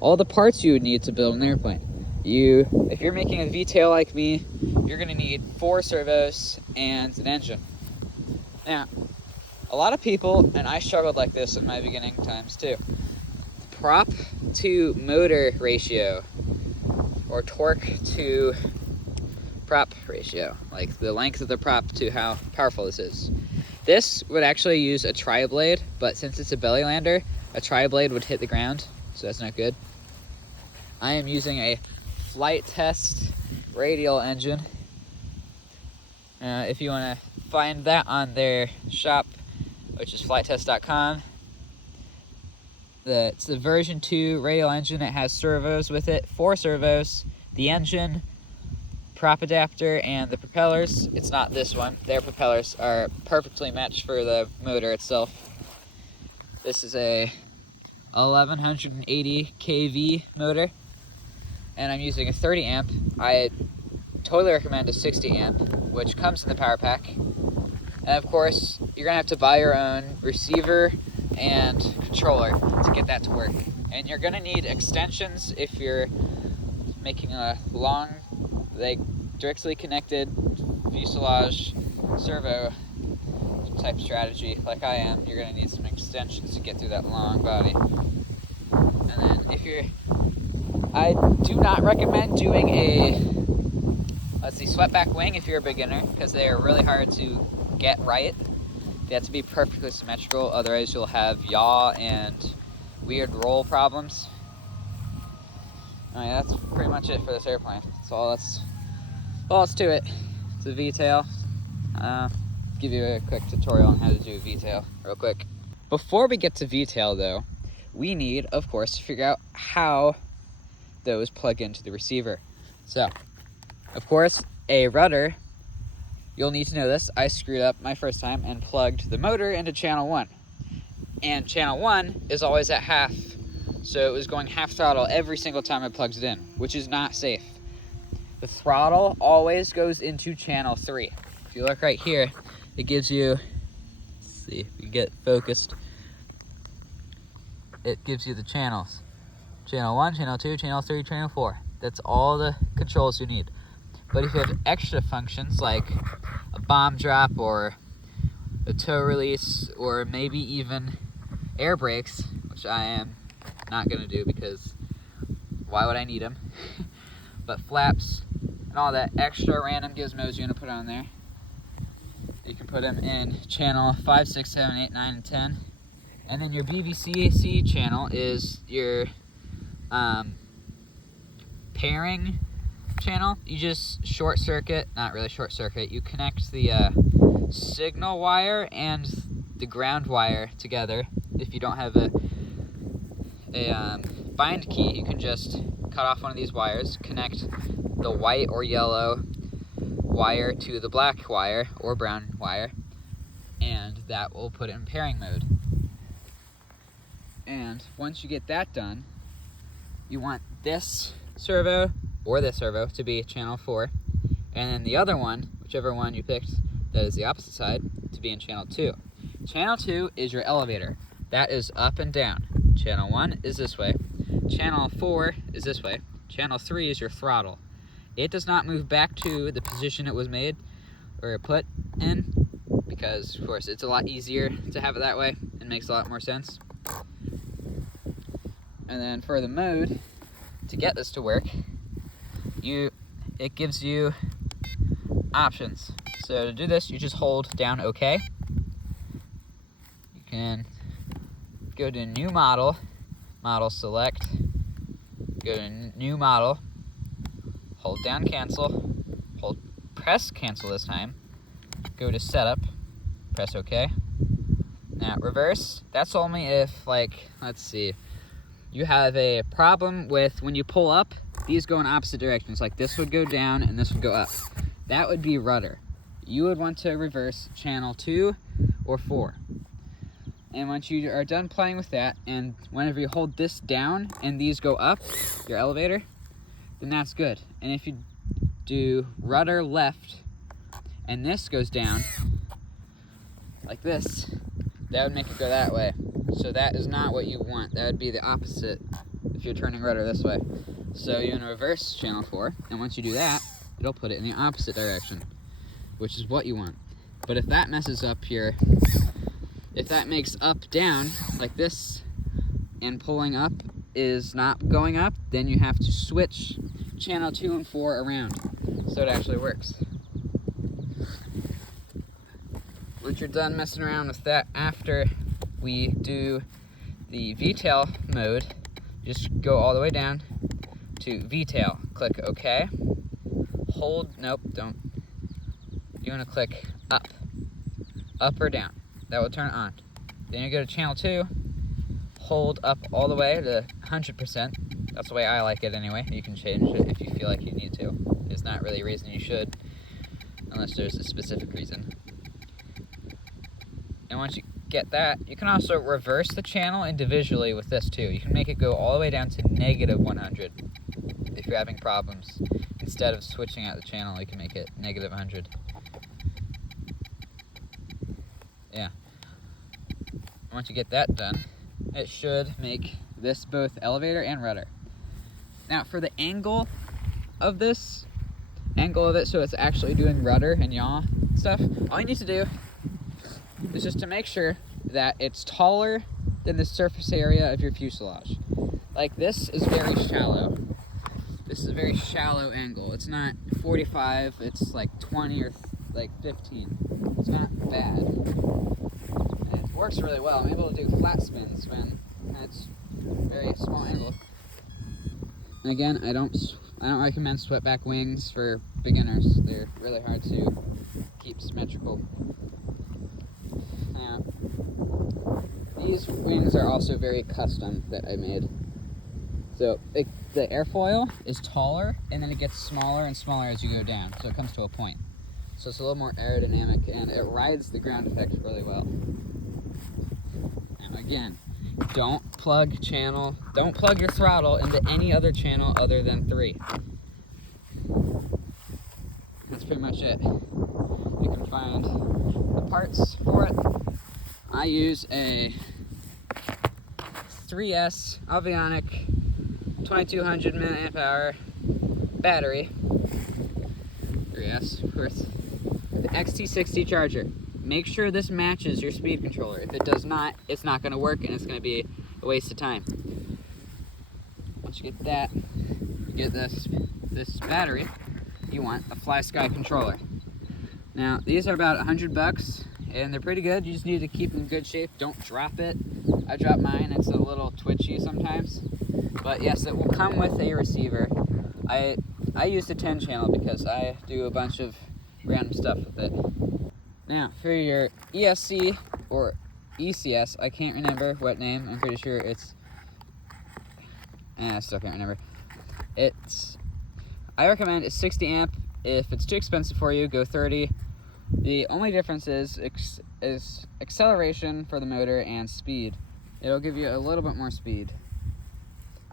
all the parts you would need to build an airplane. If you're making a V-tail like me, you're going to need 4 servos and an engine. Now, a lot of people, and I struggled like this in my beginning times too, prop to motor ratio, or torque to prop ratio, like the length of the prop to how powerful this is. This would actually use a tri-blade, but since it's a belly lander, a tri-blade would hit the ground, so that's not good. I am using a flight test radial engine. If you want to find that on their shop, which is flighttest.com, it's the version 2 radial engine. It has servos with it, 4 servos, the engine, prop adapter, and the propellers. It's not this one. Their propellers are perfectly matched for the motor itself. This is a 1180 kV motor, and I'm using a 30 amp. I totally recommend a 60 amp, which comes in the power pack. And of course, you're gonna have to buy your own receiver and controller to get that to work. And you're gonna need extensions if you're making a long, like, directly connected fuselage servo type strategy like I am. You're gonna need some extensions to get through that long body. And then I do not recommend doing a, swept-back wing if you're a beginner, because they are really hard to get right. They have to be perfectly symmetrical, otherwise you'll have yaw and weird roll problems. That's pretty much it for this airplane. That's all to it. It's a V-tail. Give you a quick tutorial on how to do a V-tail real quick. Before we get to V-tail though, we need, of course, to figure out how those plug into the receiver. So, of course, a rudder, you'll need to know this. I screwed up my first time and plugged the motor into channel 1. And channel 1 is always at half, so it was going half throttle every single time I plugged it in, which is not safe. The throttle always goes into channel 3. If you look right here, it gives you, let's see if we get focused, it gives you the channels. Channel 1, channel 2, channel 3, channel 4. That's all the controls you need. But if you have extra functions like a bomb drop or a tow release or maybe even air brakes, which I am not going to do because why would I need them? But flaps and all that extra random gizmos you're going to put on there, you can put them in channel 5, 6, 7, 8, 9, and 10. And then your BVCAC channel is your pairing channel. You just short circuit, not really short circuit, you connect the signal wire and the ground wire together. If you don't have a bind key, you can just cut off one of these wires, connect the white or yellow wire to the black wire or brown wire, and that will put it in pairing mode. And once you get that done, you want this servo or this servo to be channel 4, and then the other one, whichever one you picked that is the opposite side, to be in channel 2. Channel 2 is your elevator. That is up and down. Channel 1 is this way. Channel 4 is this way. Channel 3 is your throttle. It does not move back to the position it was made or put in, because of course it's a lot easier to have it that way. It makes a lot more sense. And then for the mode, to get this to work, it gives you options. So to do this, you just hold down OK. You can go to new model, model select, go to new model, hold down cancel, press cancel this time, go to setup, press OK. Now reverse, that's only if, like, let's see, you have a problem with when you pull up, these go in opposite directions, like this would go down and this would go up. That would be rudder. You would want to reverse channel 2 or 4. And once you are done playing with that, and whenever you hold this down and these go up, your elevator, then that's good. And if you do rudder left and this goes down, like this, that would make it go that way. So that is not what you want. That would be the opposite if you're turning rudder this way. So you're gonna reverse channel 4, and once you do that, it'll put it in the opposite direction, which is what you want. But if that messes up here, if that makes up down like this, and pulling up is not going up, then you have to switch channel 2 and 4 around so it actually works. Once you're done messing around with that, after we do the V-tail mode, just go all the way down to V-tail. Click OK. Hold, nope, don't. You want to click up or down. That will turn it on. Then you go to channel 2, hold up all the way to 100%. That's the way I like it anyway. You can change it if you feel like you need to. There's not really a reason you should, unless there's a specific reason. And once you get that, you can also reverse the channel individually with this too. You can make it go all the way down to -100 if you're having problems. Instead of switching out the channel, you can make it -100. Yeah. Once you get that done, it should make this both elevator and rudder. Now for the angle of it, so it's actually doing rudder and yaw stuff, all you need to do is just to make sure that it's taller than the surface area of your fuselage. Like this is very shallow. This is a very shallow angle. It's not 45, it's like 20 or like 15. It's not bad. And it works really well. I'm able to do flat spins when it's very small angle. And again, I don't recommend swept back wings for beginners. They're really hard to keep symmetrical. Now, these wings are also very custom that I made. So the airfoil is taller, and then it gets smaller and smaller as you go down, so it comes to a point. So it's a little more aerodynamic, and it rides the ground effect really well. Now again, don't plug your throttle into any other channel other than 3. That's pretty much it. You can find the parts for it. I use a 3S Avionic 2200 mAh battery. 3S, of course. The XT60 charger. Make sure this matches your speed controller. If it does not, it's not going to work and it's going to be a waste of time. Once you get that, you get this battery, you want a FlySky controller. Now, these are about $100 and they're pretty good. You just need to keep them in good shape. Don't drop it. I drop mine. It's a little twitchy sometimes. But yes, it will come with a receiver. I use the 10 channel because I do a bunch of random stuff with it. Now, for your ESC or ECS, I can't remember what name. I'm pretty sure it's... I still can't remember. I recommend it's 60 amp. If it's too expensive for you, go 30. The only difference is acceleration for the motor and speed. It'll give you a little bit more speed.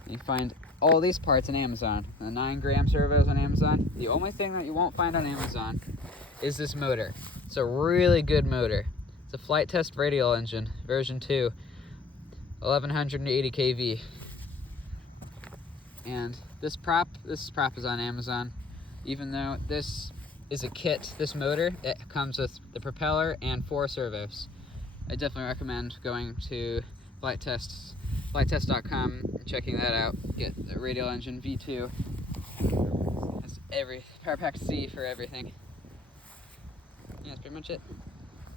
You find all these parts on Amazon. The 9-gram servos on Amazon. The only thing that you won't find on Amazon is this motor. It's a really good motor. It's a flight test radial engine, version 2, 1180 kV. And this prop is on Amazon. Even though this is a kit, this motor, it comes with the propeller and 4 servos. I definitely recommend going to flighttest.com and checking that out. Get the radial engine V2. Has every Power Pack C for everything. Yeah, that's pretty much it.